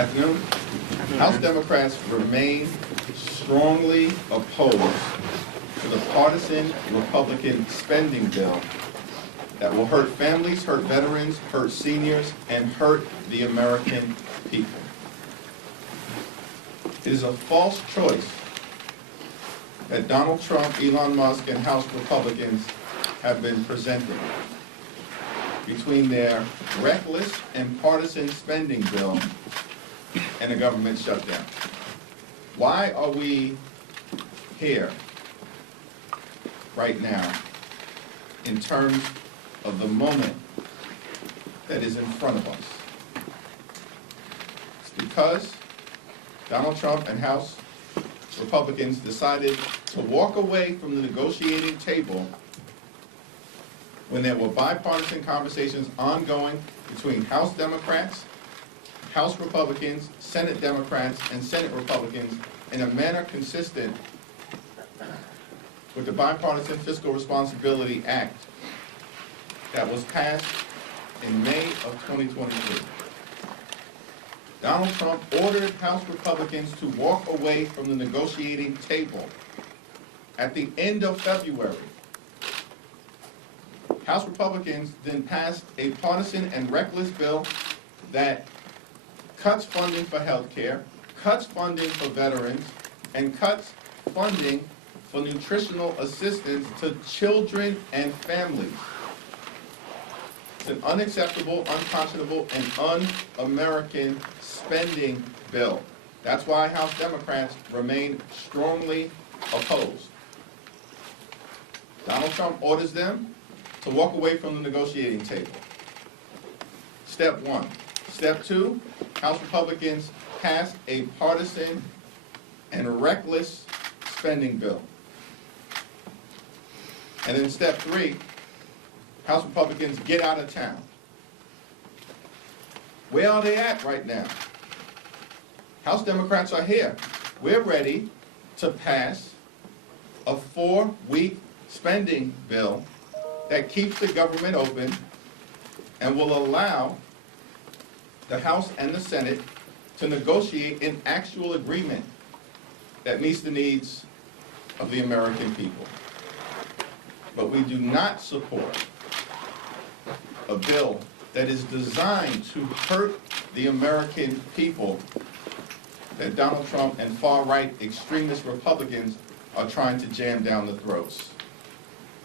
afternoon. House Democrats remain strongly opposed to the partisan Republican spending bill that will hurt families, hurt veterans, hurt seniors, and hurt the American people. It is a false choice that Donald Trump, Elon Musk, and House Republicans have been presenting between their reckless and partisan spending bill and a government shutdown. Why are we here right now in terms of the moment that is in front of us? It's because Donald Trump and House Republicans decided to walk away from the negotiating table when there were bipartisan conversations ongoing between House Democrats, House Republicans, Senate Democrats, and Senate Republicans in a manner consistent with the Bipartisan Fiscal Responsibility Act that was passed in May of 2023. Donald Trump ordered House Republicans to walk away from the negotiating table at the end of February. House Republicans then passed a partisan and reckless bill that cuts funding for health care, cuts funding for veterans, and cuts funding for nutritional assistance to children and families. It's an unacceptable, unconscionable, and un-American spending bill. That's why House Democrats remain strongly opposed. Donald Trump orders them to walk away from the negotiating table. Step one. Step two, House Republicans passed a partisan and reckless spending bill. And then step three, House Republicans get out of town. Where are they at right now? House Democrats are here. We're ready to pass a 4-week spending bill that keeps the government open and will allow the House and the Senate to negotiate an actual agreement that meets the needs of the American people. But we do not support a bill that is designed to hurt the American people that Donald Trump and far-right extremist Republicans are trying to jam down the throats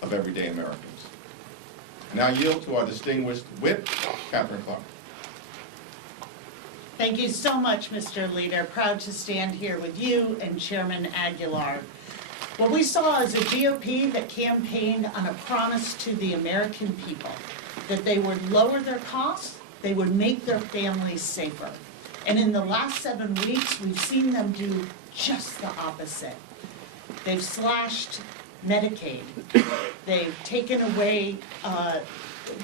of everyday Americans. Now I yield to our distinguished whip, Catherine Clark. Thank you so much, Mr. Leader. Proud to stand here with you and Chairman Aguilar. What we saw is a GOP that campaigned on a promise to the American people that they would lower their costs, they would make their families safer. And in the last 7 weeks, we've seen them do just the opposite. They've slashed Medicaid. They've taken away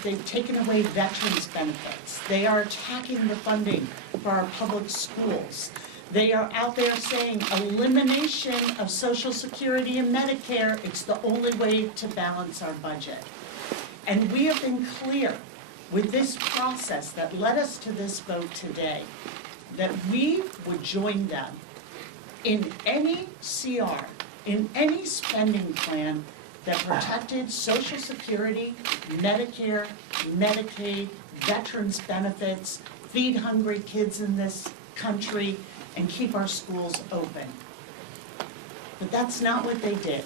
veterans benefits. They are attacking the funding for our public schools. They are out there saying elimination of Social Security and Medicare, it's the only way to balance our budget. And we have been clear with this process that led us to this vote today that we would join them in any CR, in any spending plan that protected Social Security, Medicare, Medicaid, veterans benefits, feed hungry kids in this country, and keep our schools open. But that's not what they did.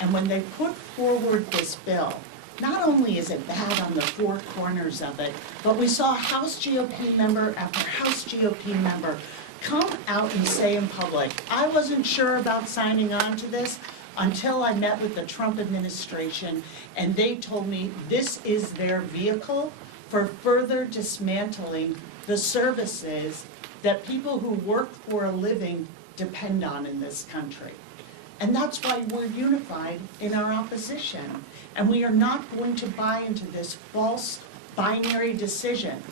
And when they put forward this bill, not only is it bad on the four corners of it, but we saw House GOP member after House GOP member come out and say in public, I wasn't sure about signing on to this until I met with the Trump administration, and they told me this is their vehicle for further dismantling the services that people who work for a living depend on in this country. And that's why we're unified in our opposition. And we are not going to buy into this false binary decision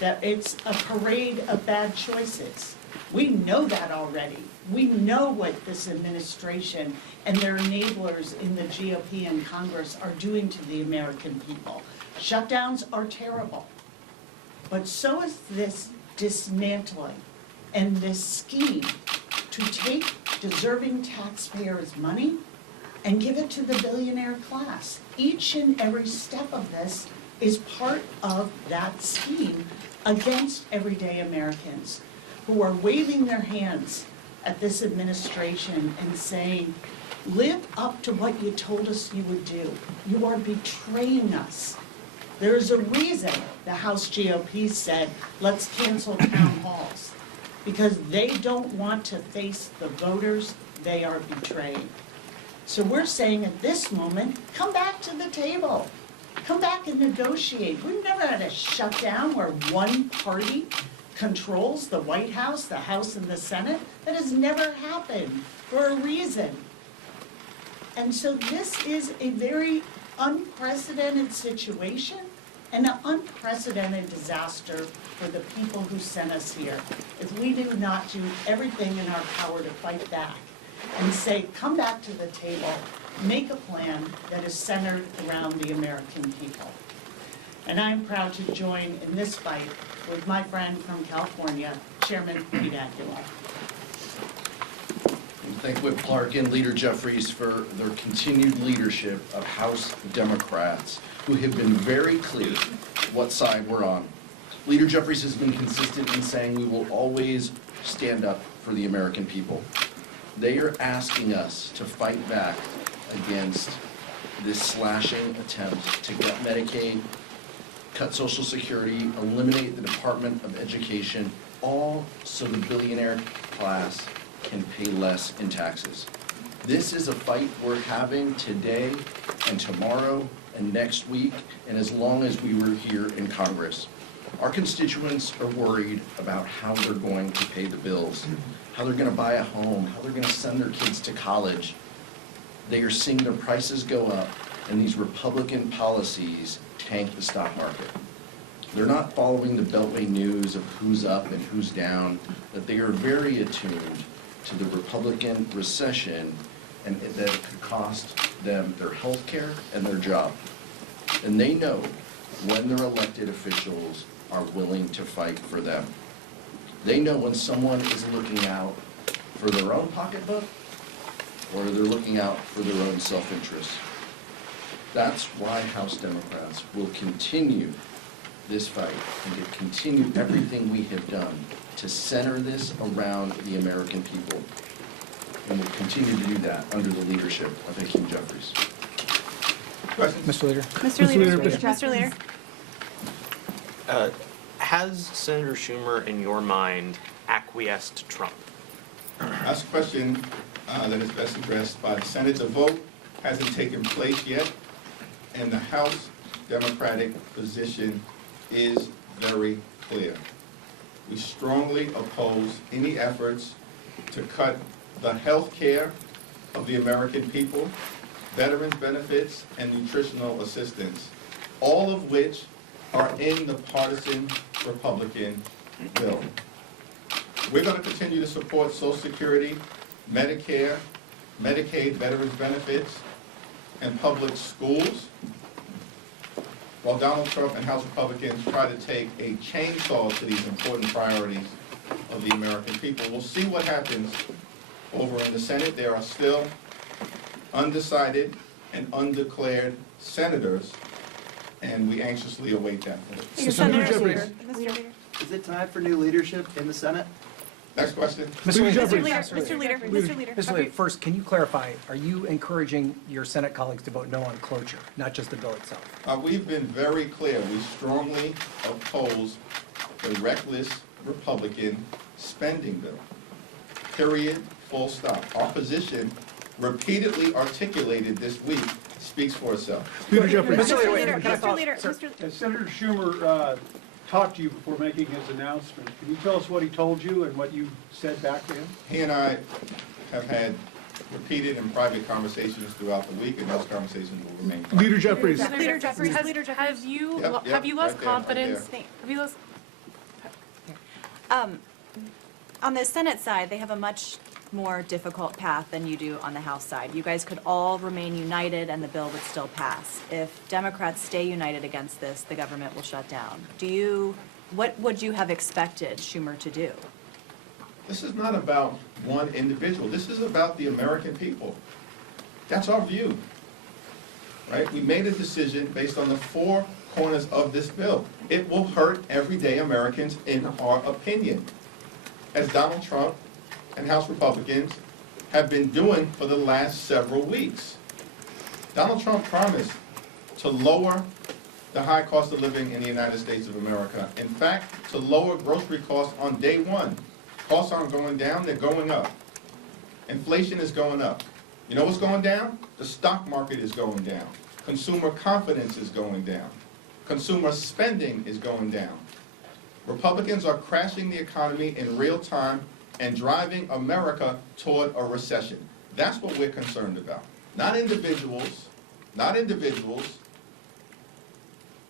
that it's a parade of bad choices. We know that already. We know what this administration and their enablers in the GOP and Congress are doing to the American people. Shutdowns are terrible, but so is this dismantling and this scheme to take deserving taxpayers' money and give it to the billionaire class. Each and every step of this is part of that scheme against everyday Americans who are waving their hands at this administration and saying, live up to what you told us you would do. You are betraying us. There's a reason the House GOP said, let's cancel town halls, because they don't want to face the voters they are betraying. So we're saying at this moment, come back to the table. Come back and negotiate. We've never had a shutdown where one party controls the White House, the House, and the Senate. That has never happened for a reason. And so this is a very unprecedented situation and an unprecedented disaster for the people who sent us here. If we do not do everything in our power to fight back and say, come back to the table, make a plan that is centered around the American people. And I'm proud to join in this fight with my friend from California, Chairman Pete Aguilar. And thank Whip Clark and Leader Jeffries for their continued leadership of House Democrats who have been very clear what side we're on. Leader Jeffries has been consistent in saying we will always stand up for the American people. They are asking us to fight back against this slashing attempt to gut Medicaid, cut Social Security, eliminate the Department of Education, all so the billionaire class can pay less in taxes. This is a fight we're having today and tomorrow and next week, and as long as we were here in Congress. Our constituents are worried about how they're going to pay the bills, how they're going to buy a home, how they're going to send their kids to college. They are seeing their prices go up, and these Republican policies tank the stock market. They're not following the Beltway news of who's up and who's down, but they are very attuned to the Republican recession and that it could cost them their health care and their job. And they know when their elected officials are willing to fight for them. They know when someone is looking out for their own pocketbook or they're looking out for their own self-interest. That's why House Democrats will continue this fight and to continue everything we have done to center this around the American people. And we'll continue to do that under the leadership of Hakeem Jeffries. Questions? Mr. Leader. Mr. Leader. Has Senator Schumer, in your mind, acquiesced to Trump? That's a question that is best addressed by the Senate. The vote hasn't taken place yet, and the House Democratic position is very clear. We strongly oppose any efforts to cut the health care of the American people, veterans benefits, and nutritional assistance, all of which are in the partisan Republican bill. We're going to continue to support Social Security, Medicare, Medicaid, veterans benefits, and public schools, while Donald Trump and House Republicans try to take a chainsaw to these important priorities of the American people. We'll see what happens over in the Senate. There are still undecided and undeclared senators, and we anxiously await that vote. Mr. Leader. Is it time for new leadership in the Senate? Next question. Mr. Leader. Mr. Leader, first, can you clarify, are you encouraging your Senate colleagues to vote no on cloture, not just the bill itself? We've been very clear. We strongly oppose the reckless Republican spending bill. Period, full stop. Our position, repeatedly articulated this week, speaks for itself. Mr. Leader. As Senator Schumer talked to you before making his announcement, can you tell us what he told you and what you said back to him? He and I have had repeated and private conversations throughout the week, and those conversations will remain private. Leader Jeffries. Have you lost confidence? Have you lost? On the Senate side, they have a much more difficult path than you do on the House side. You guys could all remain united and the bill would still pass. If Democrats stay united against this, the government will shut down. Do you What would you have expected Schumer to do? This is not about one individual. This is about the American people. That's our view, right? We made a decision based on the four corners of this bill. It will hurt everyday Americans, in our opinion, as Donald Trump and House Republicans have been doing for the last several weeks. Donald Trump promised to lower the high cost of living in the United States of America. In fact, to lower grocery costs on day one. Costs aren't going down, they're going up. Inflation is going up. You know what's going down? The stock market is going down. Consumer confidence is going down. Consumer spending is going down. Republicans are crashing the economy in real time and driving America toward a recession. That's what we're concerned about. Not individuals,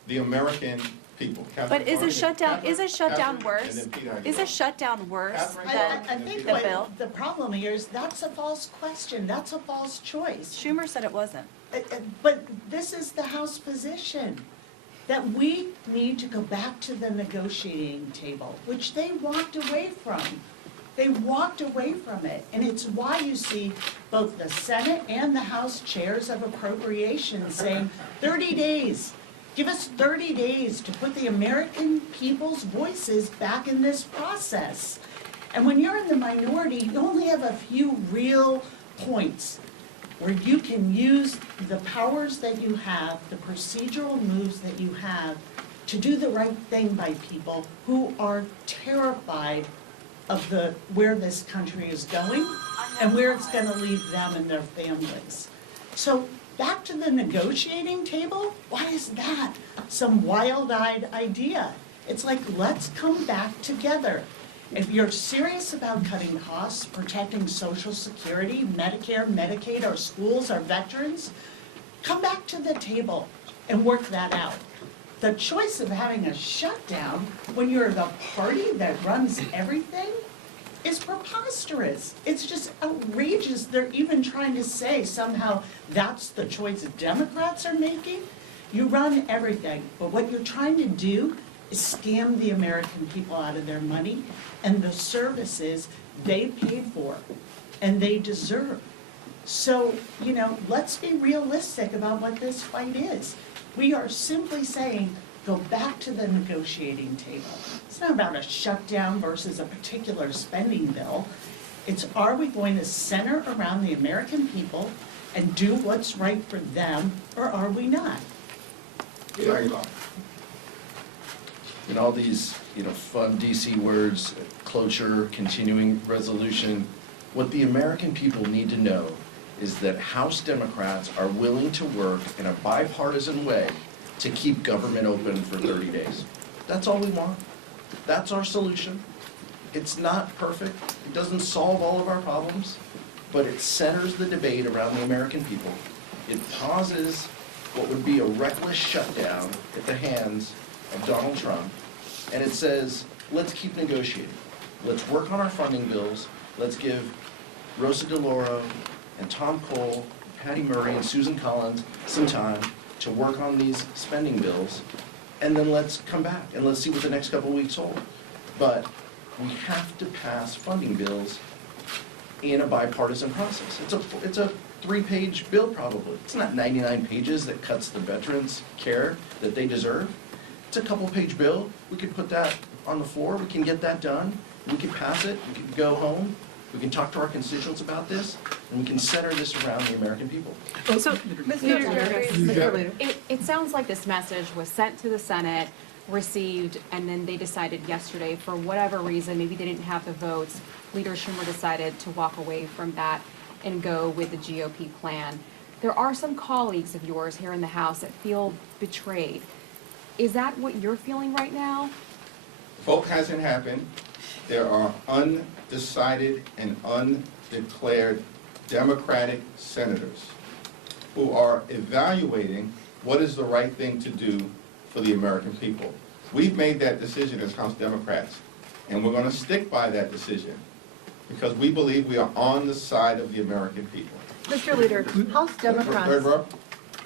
the American people. But is a shutdown, Catherine, worse? and then Peter, how you Is a vote. shutdown worse Catherine, than I think the bill? what the problem here is that's a false question, that's a false choice. Schumer said it wasn't. But this is the House position, that we need to go back to the negotiating table, which they walked away from. They walked away from it, and it's why you see both the Senate and the House chairs of appropriations saying 30 days. Give us 30 days to put the American people's voices back in this process. And when you're in the minority, you only have a few real points where you can use the powers that you have, the procedural moves that you have, to do the right thing by people who are terrified of where this country is going and where it's gonna leave them and their families. So back to the negotiating table, why is that some wild-eyed idea? It's like, let's come back together. If you're serious about cutting costs, protecting Social Security, Medicare, Medicaid, our schools, our veterans, come back to the table and work that out. The choice of having a shutdown when you're the party that runs everything is preposterous. It's just outrageous. They're even trying to say somehow that's the choice that Democrats are making. You run everything, but what you're trying to do is scam the American people out of their money and the services they paid for and they deserve. So, let's be realistic about what this fight is. We are simply saying, go back to the negotiating table. It's not about a shutdown versus a particular spending bill. It's, are we going to center around the American people and do what's right for them, or are we not? Peter, how you vote? And all these, fun DC words, cloture, continuing resolution, what the American people need to know is that House Democrats are willing to work in a bipartisan way to keep government open for 30 days. That's all we want. That's our solution. It's not perfect. It doesn't solve all of our problems, but it centers the debate around the American people. It pauses what would be a reckless shutdown at the hands of Donald Trump, and it says, let's keep negotiating. Let's work on our funding bills. Let's give Rosa DeLauro and Tom Cole, Patty Murray, and Susan Collins some time to work on these spending bills, and then let's come back and let's see what the next couple of weeks hold. But we have to pass funding bills in a bipartisan process. It's a 3-page bill probably. It's not 99 pages that cuts the veterans' care that they deserve. It's a couple-page bill. We could put that on the floor. We can get that done. We could pass it. We could go home. We can talk to our constituents about this, and we can center this around the American people. So, Mr. Jeffries, it sounds like this message was sent to the Senate, received, and then they decided yesterday, for whatever reason, maybe they didn't have the votes, Leader Schumer decided to walk away from that and go with the GOP plan. There are some colleagues of yours here in the House that feel betrayed. Is that what you're feeling right now? Vote hasn't happened. There are undecided and undeclared Democratic senators who are evaluating what is the right thing to do for the American people. We've made that decision as House Democrats, and we're going to stick by that decision because we believe we are on the side of the American people. Mr. Leader, House Third row?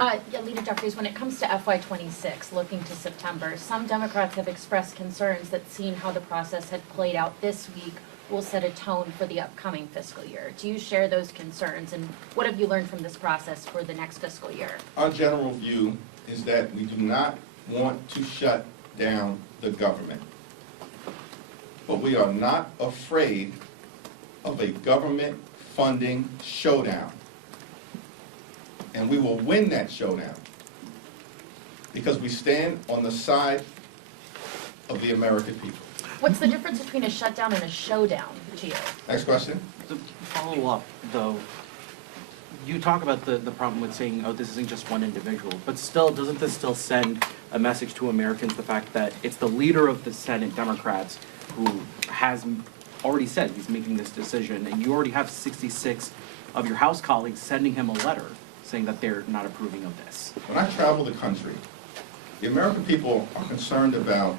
Yeah, Leader Jeffries, when it comes to FY26, looking to September, some Democrats have expressed concerns that seeing how the process had played out this week will set a tone for the upcoming fiscal year. Do you share those concerns, and what have you learned from this process for the next fiscal year? Our general view is that we do not want to shut down the government. But we are not afraid of a government funding showdown. And we will win that showdown because we stand on the side of the American people. What's the difference between a shutdown and a showdown to you? Next question. To follow up, though, you talk about the problem with saying, oh, this isn't just one individual, but still, doesn't this still send a message to Americans, the fact that it's the leader of the Senate, Democrats, who has already said he's making this decision, and you already have 66 of your House colleagues sending him a letter saying that they're not approving of this? When I travel the country, the American people are concerned about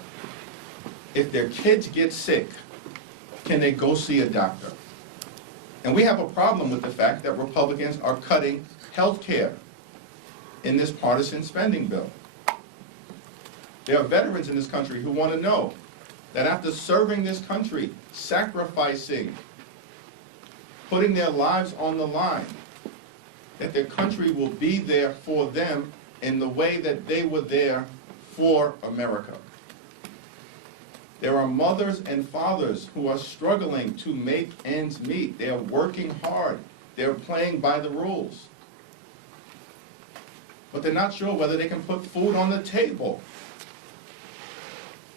if their kids get sick, can they go see a doctor? And we have a problem with the fact that Republicans are cutting health care in this partisan spending bill. There are veterans in this country who want to know that after serving this country, sacrificing, putting their lives on the line, that their country will be there for them in the way that they were there for America. There are mothers and fathers who are struggling to make ends meet. They are working hard. They're playing by the rules. But they're not sure whether they can put food on the table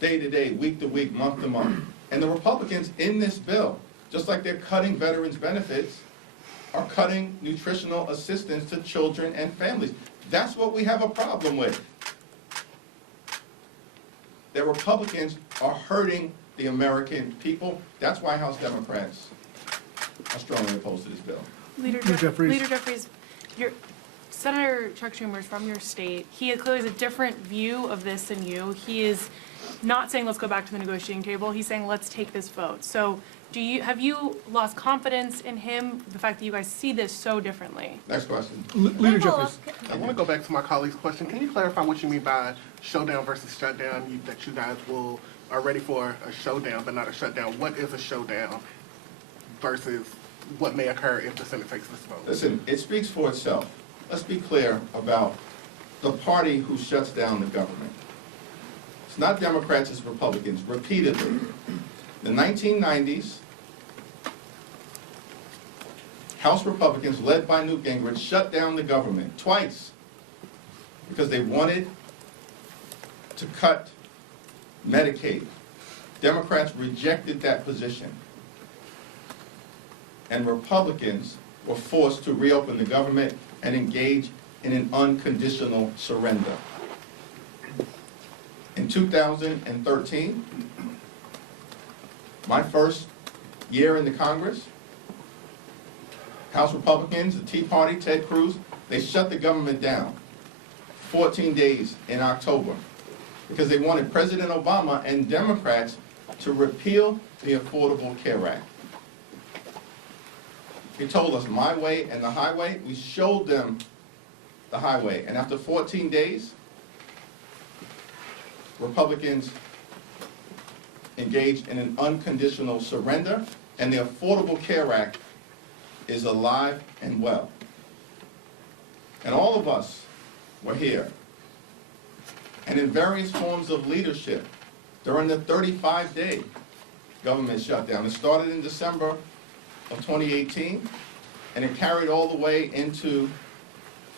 day to day, week to week, month to month. And the Republicans in this bill, just like they're cutting veterans' benefits, are cutting nutritional assistance to children and families. That's what we have a problem with. The Republicans are hurting the American people. That's why House Democrats are strongly opposed to this bill. Leader Jeffries, Senator Chuck Schumer is from your state. He clearly has a different view of this than you. He is not saying let's go back to the negotiating table. He's saying let's take this vote. So have you lost confidence in him, the fact that you guys see this so differently? Next question. Leader Jeffries. I want to go back to my colleague's question. Can you clarify what you mean by showdown versus shutdown, that you guys are ready for a showdown but not a shutdown? What is a showdown versus what may occur if the Senate takes this vote? Listen, it speaks for itself. Let's be clear about the party who shuts down the government. It's not Democrats, it's Republicans, repeatedly. In the 1990s, House Republicans, led by Newt Gingrich, shut down the government twice because they wanted to cut Medicaid. Democrats rejected that position. And Republicans were forced to reopen the government and engage in an unconditional surrender. In 2013, my first year in the Congress, House Republicans, the Tea Party, Ted Cruz, they shut the government down 14 days in October because they wanted President Obama and Democrats to repeal the Affordable Care Act. He told us my way and the highway. We showed them the highway. And after 14 days, Republicans engaged in an unconditional surrender, and the Affordable Care Act is alive and well. And all of us were here. And in various forms of leadership during the 35-day government shutdown. It started in December of 2018, and it carried all the way into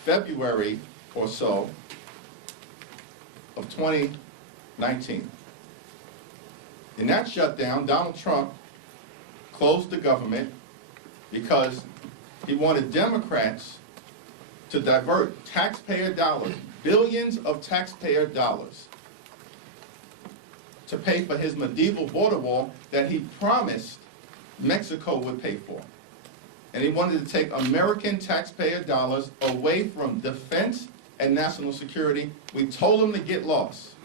February or so of 2019. In that shutdown, Donald Trump closed the government because he wanted Democrats to divert taxpayer dollars, billions of taxpayer dollars, to pay for his medieval border wall that he promised Mexico would pay for. And he wanted to take American taxpayer dollars away from defense and national security. We told him to get lost.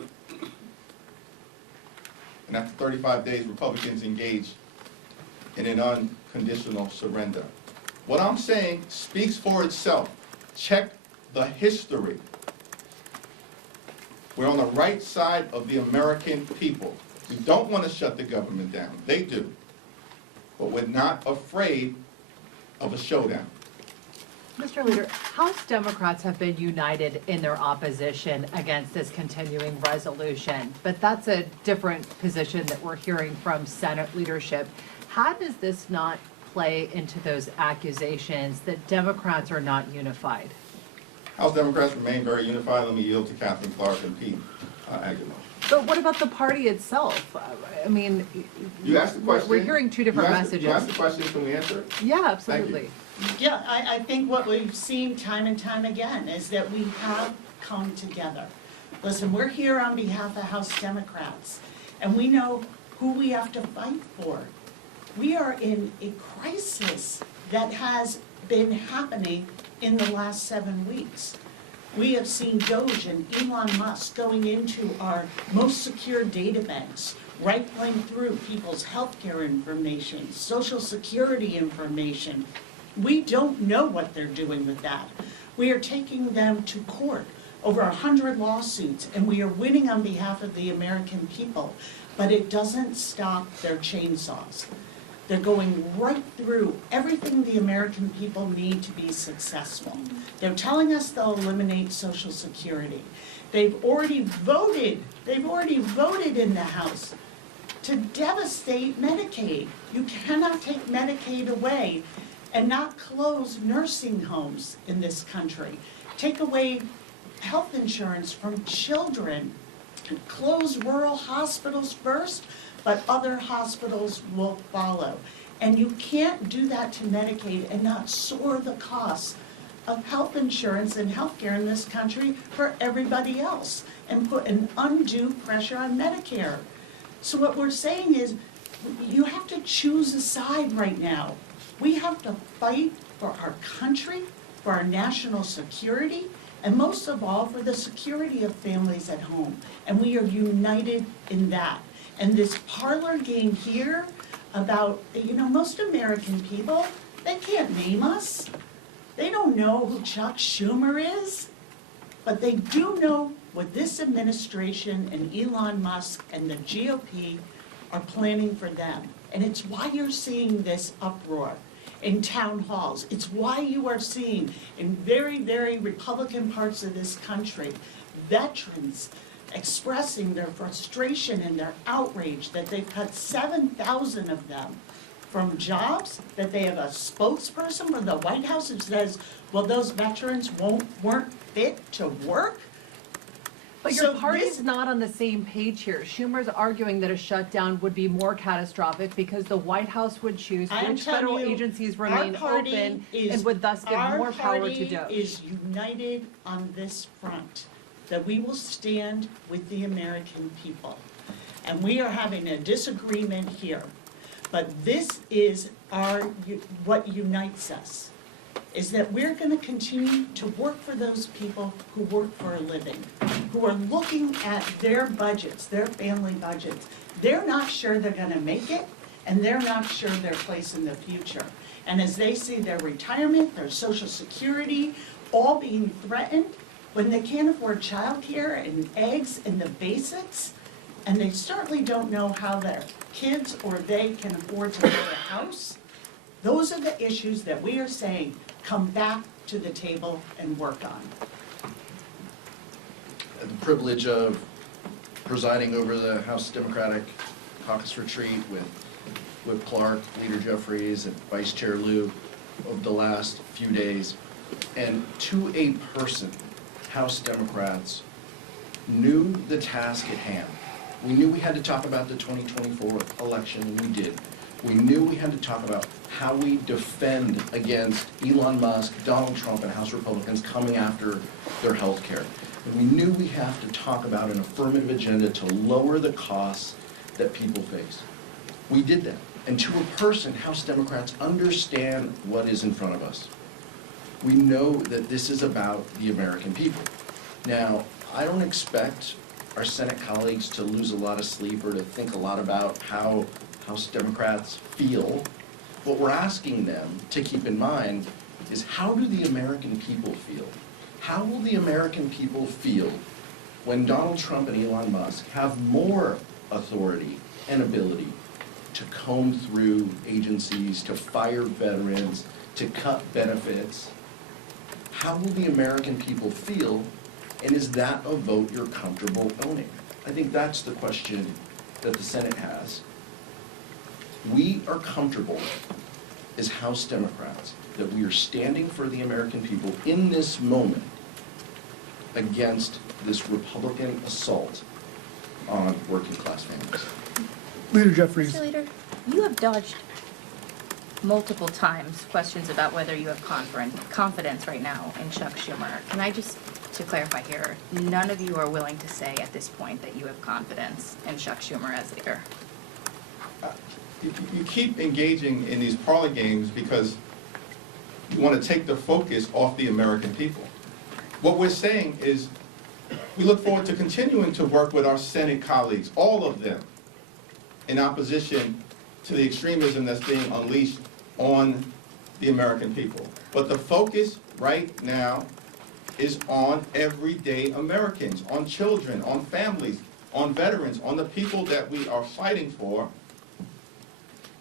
And after 35 days, Republicans engaged in an unconditional surrender. What I'm saying speaks for itself. Check the history. We're on the right side of the American people. We don't want to shut the government down. They do. But we're not afraid of a showdown. Mr. Leader, House Democrats have been united in their opposition against this continuing resolution, but that's a different position that we're hearing from Senate leadership. How does this not play into those accusations that Democrats are not unified? House Democrats remain very unified. Let me yield to Kathleen Clark and Pete Aguilar. But what about the party itself? I mean, You asked the question. we're hearing two different messages. You asked the question, can we answer it? Yeah, absolutely. Yeah, I think what we've seen time and time again is that we have come together. Listen, we're here on behalf of House Democrats, and we know who we have to fight for. We are in a crisis that has been happening in the last 7 weeks. We have seen Doge and Elon Musk going into our most secure data banks, rifling through people's healthcare information, social security information. We don't know what they're doing with that. We are taking them to court, over 100 lawsuits, and we are winning on behalf of the American people, but it doesn't stop their chainsaws. They're going right through everything the American people need to be successful. They're telling us they'll eliminate Social Security. They've already voted in the House to devastate Medicaid. You cannot take Medicaid away and not close nursing homes in this country. Take away health insurance from children, and close rural hospitals first, but other hospitals will follow. And you can't do that to Medicaid and not soar the costs of health insurance and healthcare in this country for everybody else and put an undue pressure on Medicare. So what we're saying is, you have to choose a side right now. We have to fight for our country, for our national security, and most of all, for the security of families at home. And we are united in that. And this parlor game here about, most American people, they can't name us. They don't know who Chuck Schumer is, but they do know what this administration and Elon Musk and the GOP are planning for them. And it's why you're seeing this uproar in town halls. It's why you are seeing in very, very Republican parts of this country, veterans expressing their frustration and their outrage that they've cut 7,000 of them from jobs, that they have a spokesperson from the White House who says, well, those veterans weren't fit to work. But your party's not on the same page here. Schumer's arguing that a shutdown would be more catastrophic because the White House would choose which federal agencies remain open and would thus give more power to Doge. Our party is united on this front, that we will stand with the American people. And we are having a disagreement here. But this is what unites us, is that we're going to continue to work for those people who work for a living, who are looking at their budgets, their family budgets. They're not sure they're going to make it, and they're not sure their place in the future. And as they see their retirement, their Social Security, all being threatened, when they can't afford childcare and eggs and the basics, and they certainly don't know how their kids or they can afford to buy a house, those are the issues that we are saying, come back to the table and work on. I had the privilege of presiding over the House Democratic Caucus Retreat with Whip Clark, Leader Jeffries, and Vice Chair Liu over the last few days. And to a person, House Democrats knew the task at hand. We knew we had to talk about the 2024 election, and we did. We knew we had to talk about how we defend against Elon Musk, Donald Trump, and House Republicans coming after their health care. And we knew we have to talk about an affirmative agenda to lower the costs that people face. We did that. And to a person, House Democrats understand what is in front of us. We know that this is about the American people. Now, I don't expect our Senate colleagues to lose a lot of sleep or to think a lot about how House Democrats feel. What we're asking them to keep in mind is, how do the American people feel? How will the American people feel when Donald Trump and Elon Musk have more authority and ability to comb through agencies, to fire veterans, to cut benefits? How will the American people feel, and is that a vote you're comfortable owning? I think that's the question that the Senate has. We are comfortable as House Democrats that we are standing for the American people in this moment against this Republican assault on working class families. Leader Jeffries. Mr. Leader, you have dodged multiple times questions about whether you have confidence right now in Chuck Schumer. Can I just, to clarify here, none of you are willing to say at this point that you have confidence in Chuck Schumer as leader? You keep engaging in these parlor games because you want to take the focus off the American people. What we're saying is we look forward to continuing to work with our Senate colleagues, all of them, in opposition to the extremism that's being unleashed on the American people. But the focus right now is on everyday Americans, on children, on families, on veterans, on the people that we are fighting for,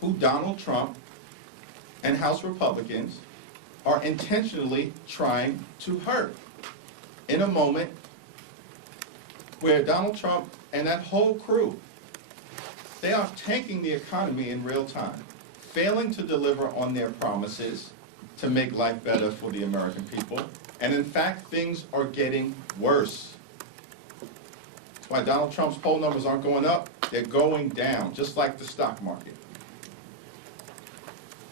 who Donald Trump and House Republicans are intentionally trying to hurt in a moment where Donald Trump and that whole crew, they are tanking the economy in real time, failing to deliver on their promises to make life better for the American people. And in fact, things are getting worse. That's why Donald Trump's poll numbers aren't going up, they're going down, just like the stock market.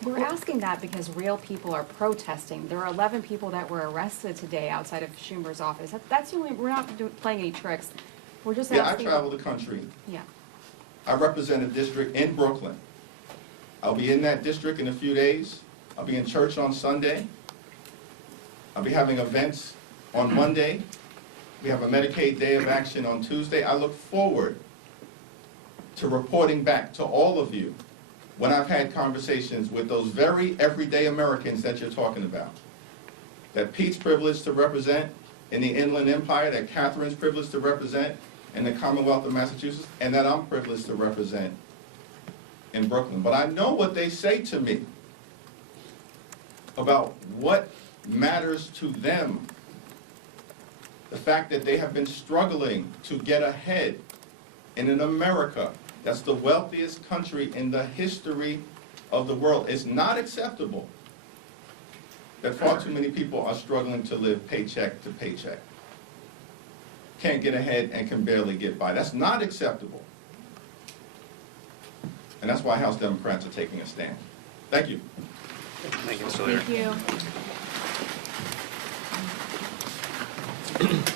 We're asking that because real people are protesting. There are 11 people that were arrested today outside of Schumer's office. That's the only, we're not playing any tricks. We're just asking. Yeah, I travel the country. Yeah. I represent a district in Brooklyn. I'll be in that district in a few days. I'll be in church on Sunday. I'll be having events on Monday. We have a Medicaid Day of Action on Tuesday. I look forward to reporting back to all of you when I've had conversations with those very everyday Americans that you're talking about, that Pete's privileged to represent in the Inland Empire, that Catherine's privileged to represent in the Commonwealth of Massachusetts, and that I'm privileged to represent in Brooklyn. But I know what they say to me about what matters to them, the fact that they have been struggling to get ahead in an America that's the wealthiest country in the history of the world. It's not acceptable that far too many people are struggling to live paycheck to paycheck, can't get ahead and can barely get by. That's not acceptable. And that's why House Democrats are taking a stand. Thank you. Thank you, Mr. Leader. Thank you.